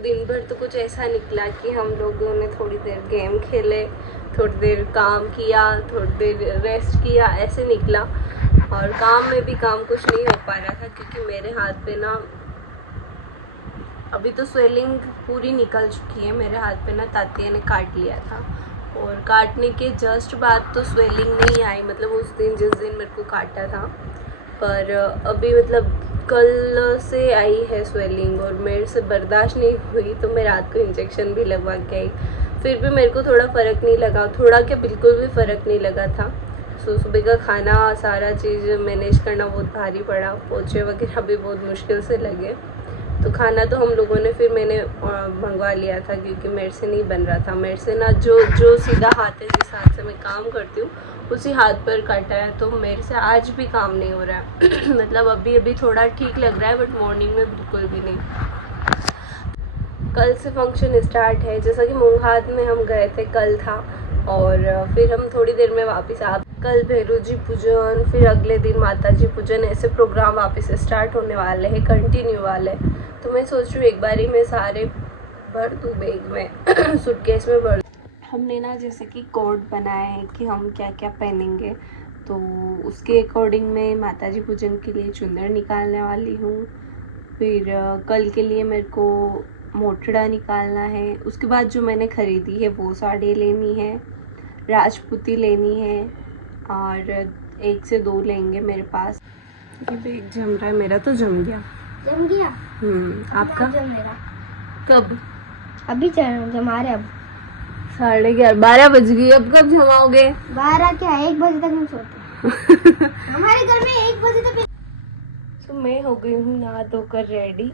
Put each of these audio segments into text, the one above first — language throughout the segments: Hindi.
दिन भर तो कुछ ऐसा निकला कि हम लोगों ने थोड़ी देर गेम खेले, थोड़ी देर काम किया, थोड़ी देर रेस्ट किया, ऐसे निकला। और काम में भी काम कुछ नहीं हो पा रहा था क्योंकि मेरे हाथ पे ना अभी तो स्वेलिंग पूरी निकल चुकी है। मेरे हाथ पे ना तातिया ने काट लिया था और काटने के जस्ट बाद तो स्वेलिंग नहीं आई, मतलब उस दिन जिस दिन मेरे को काटा था। पर अभी मतलब कल से आई है स्वेलिंग और मेरे से बर्दाश्त नहीं हुई तो मैं रात को इंजेक्शन भी लगवा के आई। फिर भी मेरे को थोड़ा फ़र्क नहीं लगा, थोड़ा क्या बिल्कुल भी फ़र्क नहीं लगा था। सो सुबह का खाना सारा चीज़ मैनेज करना बहुत भारी पड़ा, पोछे वगैरह भी बहुत मुश्किल से लगे। तो खाना तो हम लोगों ने फिर मैंने मंगवा लिया था क्योंकि मेरे से नहीं बन रहा था। मेरे से ना जो सीधा हाथ है, जिस हाथ से मैं काम करती हूँ उसी हाथ पर काटा है, तो मेरे से आज भी काम नहीं हो रहा है। मतलब अभी थोड़ा ठीक लग रहा है बट मॉर्निंग में बिल्कुल भी नहीं। कल से फंक्शन स्टार्ट है, जैसा कि मूंग हाथ में हम गए थे कल था और फिर हम थोड़ी देर में वापस आ। कल भैरू जी पूजन, फिर अगले दिन माता जी पूजन, ऐसे प्रोग्राम वापस स्टार्ट होने वाले हैं, कंटिन्यू वाले। तो मैं सोच रही हूँ एक बारी मैं सारे भर दूँ बैग में, सूटकेस में भर। हमने ना जैसे कि कोड बनाया है कि हम क्या क्या पहनेंगे, तो उसके अकॉर्डिंग मैं माता जी पूजन के लिए चुंदर निकालने वाली हूँ। फिर कल के लिए मेरे को मोटड़ा निकालना है। उसके बाद जो मैंने ख़रीदी है वो साड़ी लेनी है, राजपूती लेनी है और 1 से 2 लेंगे मेरे पास। ये बैग जम रहा है, मेरा तो जम गया। जम गया? आपका जम मेरा कब? अभी जमा रहे। अब 11:30 12 बज गई, अब कब जमाओगे? 12 क्या 1 बजे तक नहीं सोते। हमारे घर में 1 बजे तक। तो मैं हो गई हूँ नहा धोकर रेडी,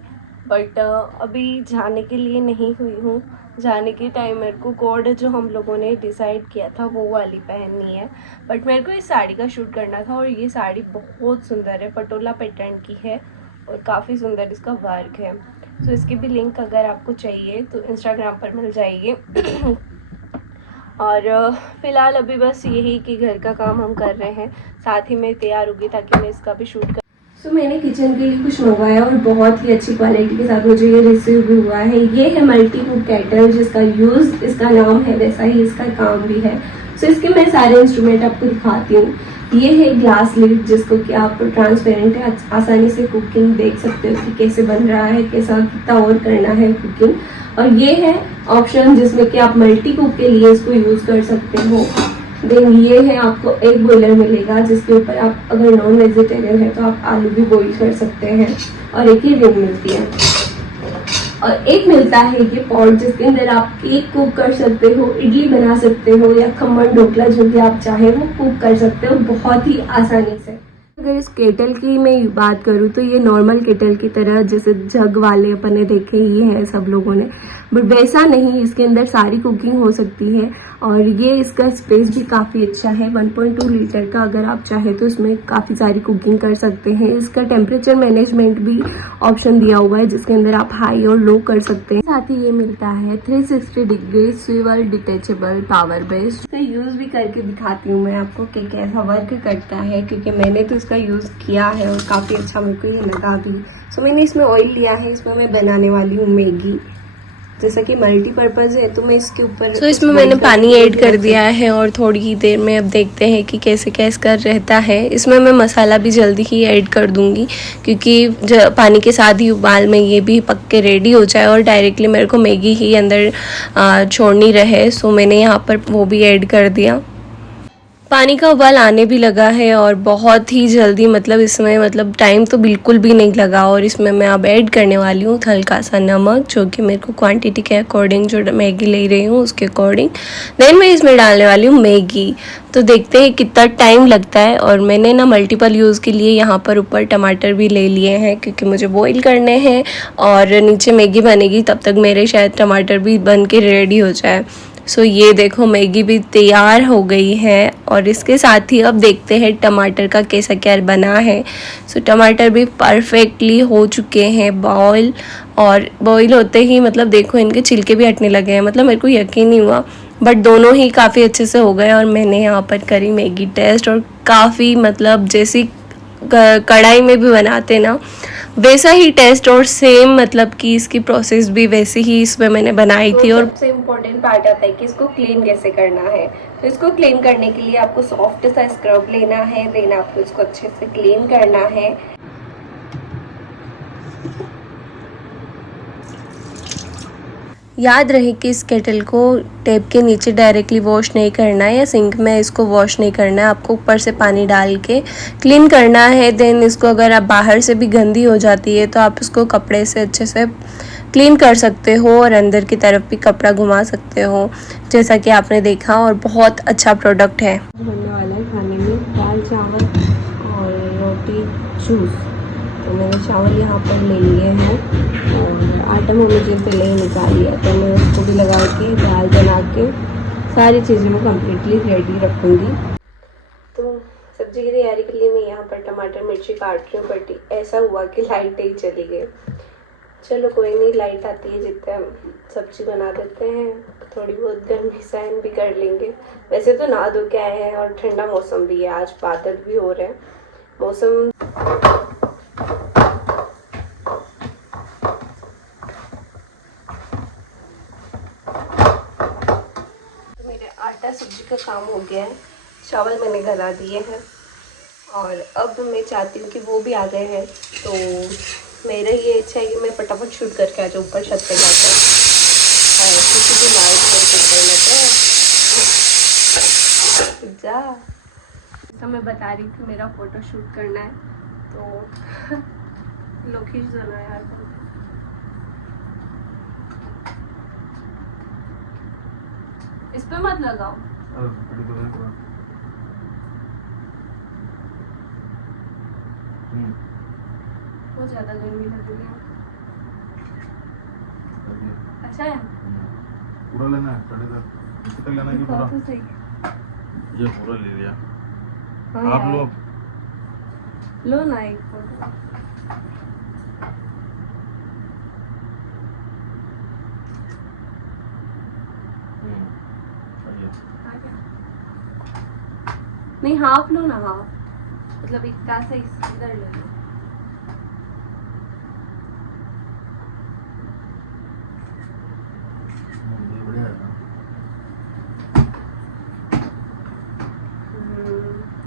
बट अभी जाने के लिए नहीं हुई हूँ। जाने के टाइम मेरे को कोड जो हम लोगों ने डिसाइड किया था वो वाली पहननी है, बट मेरे को इस साड़ी का शूट करना था। और ये साड़ी बहुत सुंदर है, पटोला पैटर्न की है और काफ़ी सुंदर इसका वर्क है। तो इसकी भी लिंक अगर आपको चाहिए तो इंस्टाग्राम पर मिल जाएगी। और फ़िलहाल अभी बस यही कि घर का काम हम कर रहे हैं, साथ ही मैं तैयार होगी ताकि मैं इसका भी शूट कर। तो मैंने किचन के लिए कुछ मंगवाया और बहुत ही अच्छी क्वालिटी के साथ मुझे ये रिसीव भी हुआ है। ये है मल्टी कुक केटल, जिसका यूज़, इसका नाम है वैसा ही इसका काम भी है। सो इसके मैं सारे इंस्ट्रूमेंट आपको दिखाती हूँ। ये है ग्लास लिड, जिसको कि आप ट्रांसपेरेंट है, आसानी से कुकिंग देख सकते हो कि कैसे बन रहा है, कैसा कितना और करना है कुकिंग। और ये है ऑप्शन जिसमें कि आप मल्टी कुक के लिए इसको यूज़ कर सकते हो। देन ये है आपको एक बॉयलर मिलेगा जिसके ऊपर आप अगर नॉन वेजिटेरियन है तो आप आलू भी बॉईल कर सकते हैं। और एक ही रिंग मिलती है और एक मिलता है ये पॉट जिसके अंदर आप केक कुक कर सकते हो, इडली बना सकते हो या खमन ढोकला जो भी आप चाहे वो कुक कर सकते हो बहुत ही आसानी से। अगर इस केटल की मैं बात करूँ तो ये नॉर्मल केटल की तरह जैसे जग वाले अपन ने देखे ही है सब लोगों ने, बट वैसा नहीं, इसके अंदर सारी कुकिंग हो सकती है। और ये इसका स्पेस भी काफ़ी अच्छा है, 1.2 लीटर का। अगर आप चाहे तो इसमें काफ़ी सारी कुकिंग कर सकते हैं। इसका टेम्परेचर मैनेजमेंट भी ऑप्शन दिया हुआ है जिसके अंदर आप हाई और लो कर सकते हैं। साथ ही ये मिलता है 360 degree swivel detachable power based. इसका यूज़ भी करके दिखाती हूँ मैं आपको कि कैसा वर्क करता है, क्योंकि मैंने तो इसका यूज़ किया है और काफ़ी अच्छा मेरे को ये लगा भी। सो मैंने इसमें ऑयल लिया है, इसमें मैं बनाने वाली हूँ मैगी। जैसा कि मल्टीपर्पज़ है तो मैं इसके ऊपर इसमें मैंने पानी ऐड कर दिया है और थोड़ी ही देर में अब देखते हैं कि कैसे कैसे कर रहता है। इसमें मैं मसाला भी जल्दी ही ऐड कर दूंगी क्योंकि पानी के साथ ही उबाल में ये भी पक के रेडी हो जाए और डायरेक्टली मेरे को मैगी ही अंदर छोड़नी रहे। सो मैंने यहाँ पर वो भी ऐड कर दिया। पानी का उबाल आने भी लगा है और बहुत ही जल्दी, मतलब इसमें मतलब टाइम तो बिल्कुल भी नहीं लगा। और इसमें मैं अब ऐड करने वाली हूँ हल्का सा नमक, जो कि मेरे को क्वांटिटी के अकॉर्डिंग जो मैगी ले रही हूँ उसके अकॉर्डिंग। देन मैं इसमें डालने वाली हूँ मैगी। तो देखते हैं कितना टाइम लगता है। और मैंने ना मल्टीपल यूज़ के लिए यहाँ पर ऊपर टमाटर भी ले लिए हैं क्योंकि मुझे बॉईल करने हैं और नीचे मैगी बनेगी तब तक मेरे शायद टमाटर भी बन के रेडी हो जाए। सो ये देखो मैगी भी तैयार हो गई है और इसके साथ ही अब देखते हैं टमाटर का कैसा क्या बना है। सो टमाटर भी परफेक्टली हो चुके हैं बॉईल, और बॉईल होते ही मतलब देखो इनके छिलके भी हटने लगे हैं। मतलब मेरे को यकीन नहीं हुआ, बट दोनों ही काफ़ी अच्छे से हो गए। और मैंने यहाँ पर करी मैगी टेस्ट और काफ़ी मतलब जैसी कढ़ाई में भी बनाते ना वैसा ही टेस्ट और सेम मतलब कि इसकी प्रोसेस भी वैसे ही इसमें मैंने बनाई थी। और सबसे इम्पोर्टेंट पार्ट आता है कि इसको क्लीन कैसे करना है। तो इसको क्लीन करने के लिए आपको सॉफ्ट सा स्क्रब लेना है, देन आपको इसको अच्छे से क्लीन करना है। याद रहे कि इस केटल को टैप के नीचे डायरेक्टली वॉश नहीं करना है या सिंक में इसको वॉश नहीं करना है, आपको ऊपर से पानी डाल के क्लीन करना है। देन इसको अगर आप बाहर से भी गंदी हो जाती है तो आप इसको कपड़े से अच्छे से क्लीन कर सकते हो और अंदर की तरफ भी कपड़ा घुमा सकते हो, जैसा कि आपने देखा। और बहुत अच्छा प्रोडक्ट है। बनने वाला है खाने में दाल चावल और रोटी जूस। तो मैंने चावल यहाँ पर ले लिए हैं और आटा मुझे पहले ही निकाल लिया, तो मैं उसको भी लगा के दाल बना के सारी चीज़ें मैं कम्प्लीटली रेडी रखूँगी। तो सब्जी की तैयारी के लिए मैं यहाँ पर टमाटर मिर्ची काट रही हूँ, बट ऐसा हुआ कि लाइट ही चली गई। चलो कोई नहीं, लाइट आती है जितने हम सब्जी बना देते हैं, थोड़ी बहुत गर्मी सहन भी कर लेंगे। वैसे तो नहा धो के आए हैं और ठंडा मौसम भी है, आज बादल भी हो रहे हैं। मौसम सब्जी का काम हो गया है, चावल मैंने गला दिए हैं और अब मैं चाहती हूँ कि वो भी आ गए हैं। तो मेरा ये इच्छा है कि मैं फटाफट शूट करके आ जाऊँ ऊपर छत पे जाकर, किसी भी लाइट जा। जैसा मैं बता रही थी मेरा फोटो शूट करना है, तो लोग खींच देना यार। इस पे मत लगाओ। बहुत ज्यादा गर्मी लग रही है। अच्छा है, पूरा लेना है, साढ़े तक लेना है कि पूरा? तो सही। ये पूरा ले लिया। हाँ आप लो ना एक फोटो। नहीं हाफ लो ना, हाफ मतलब इतना से इधर ले लो।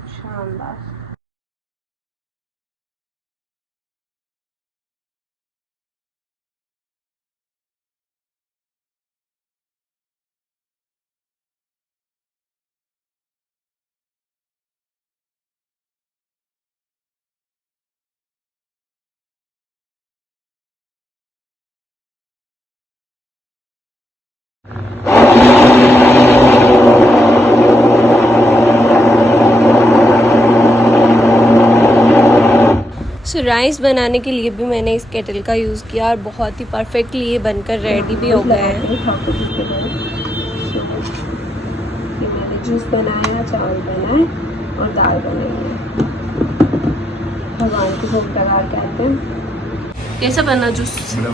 शानदार। सो राइस बनाने के लिए भी मैंने इस केटल का यूज़ किया और बहुत ही परफेक्टली ये बनकर रेडी भी हो गए हैं। जूस बनाया, चावल बनाए और दाल बनाई। भगवान को भोग लगा के आते हैं। कैसा बना जूस? लो,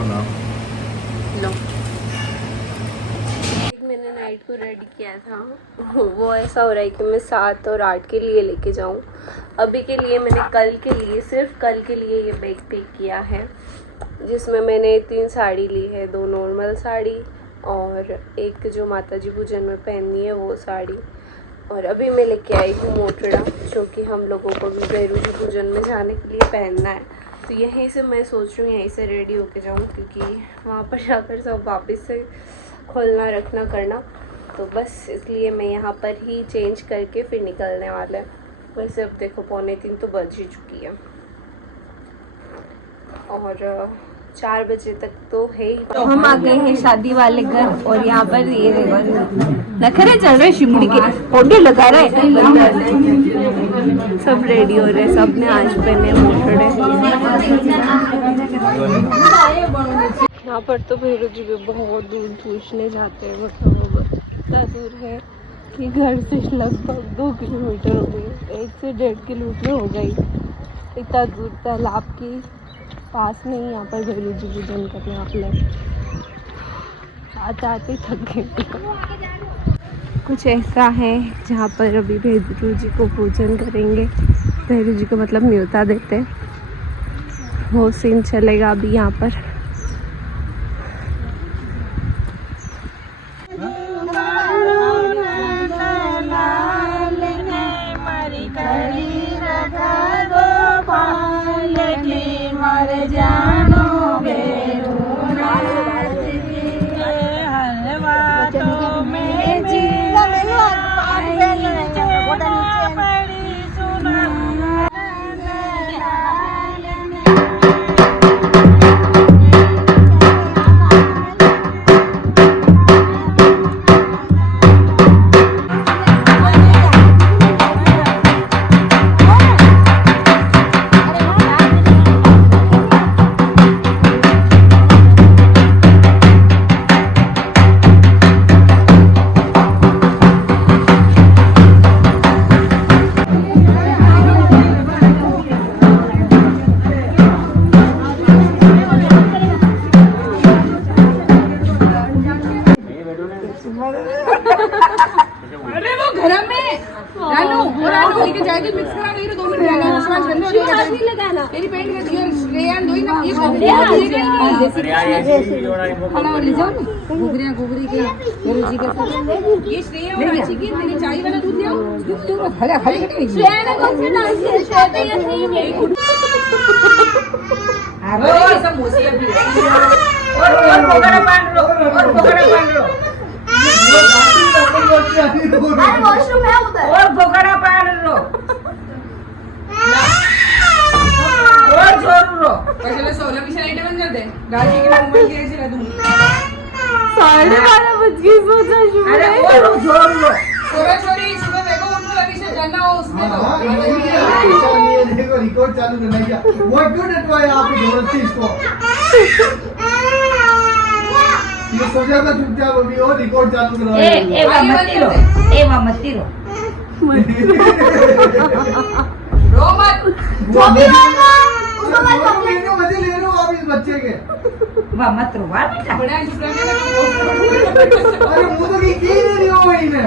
मैंने नाइट को रेडी किया था, वो ऐसा हो रहा है कि मैं 7 और 8 के लिए लेके जाऊँ। अभी के लिए मैंने कल के लिए, सिर्फ कल के लिए ये बैग पैक किया है, जिसमें मैंने 3 साड़ी ली है, 2 नॉर्मल साड़ी और एक जो माताजी पूजन में पहननी है वो साड़ी। और अभी मैं लेके आई हूँ मोटड़ा, जो कि हम लोगों को भी भैरू जी पूजन में जाने के लिए पहनना है। तो यहीं से मैं सोच रही हूँ यहीं से रेडी होके जाऊँ, क्योंकि वहाँ पर जाकर सब वापस से खोलना रखना करना, तो बस इसलिए मैं यहाँ पर ही चेंज करके फिर निकलने वाला है। वैसे अब देखो 2:45 तो बज ही चुकी है और 4 बजे तक तो है ही। तो हम आ गए हैं शादी वाले घर और यहाँ पर ये नखरे चल रहे, शिमड़ी के फोटो लगा रहे हैं, सब रेडी हो रहे हैं, सब ने आज पहने मोटड़े। यहाँ पर तो भैरू जी भी बहुत दूर पूछने जाते हैं, मतलब इतना दूर है कि घर से लगभग 2 किलोमीटर हो गई, 1 से 1.5 किलोमीटर हो गई। इतना दूर तालाब के पास में ही यहाँ पर भैरू जी पूजन करने आप लोग आते आते थक गए। कुछ ऐसा है जहाँ पर अभी भैरू जी को पूजन करेंगे, भैरू जी को मतलब न्योता देते हैं। वो सीन चलेगा अभी यहाँ पर। अरे वो घर में रानू और रानू लेके जाएगी मिक्स करा गई 2 मिनट रहना विश्वास बंद हो जाएगा नहीं लगाना तेरी पेंट में दिया रेयान दो ही ना ये खाना और ले जाओ ना घुगरियां घुगरी के गुरु जी के ये श्रेया और रांची की तेरी चाय वाला दूध ले आओ तू भला खाली कटी श्रेया ने कौन सी डांस किया? श्रेया तो ये सही है। अरे सब मोसिया भी और भोगड़ा बांध लो और भोगड़ा बांध लो अरे वॉशरूम है उधर और भोगड़ा बांध लो और जोर लो कशाला 16 विषय आइटम बन जाते गाड़ी के मोबाइल के ऐसे दूं 12:30 बज गई सोचा शुरू अरे और जोर लो सुबह छोरी सुबह देखो उनको विषय जाना हो उसमें तो देखो रिकॉर्ड चालू करना क्या वो क्यों नटवाया आपकी जबरदस्ती इसको ये सोचा था चुपचाप अभी और रिकॉर्ड चालू करवा मत रो मत जो भी होगा उसको मत महीने मजे ले रहे हो आप इस बच्चे के मत रो बेटा बड़ा चुप रहने अरे मुंह तो की नहीं हो वही में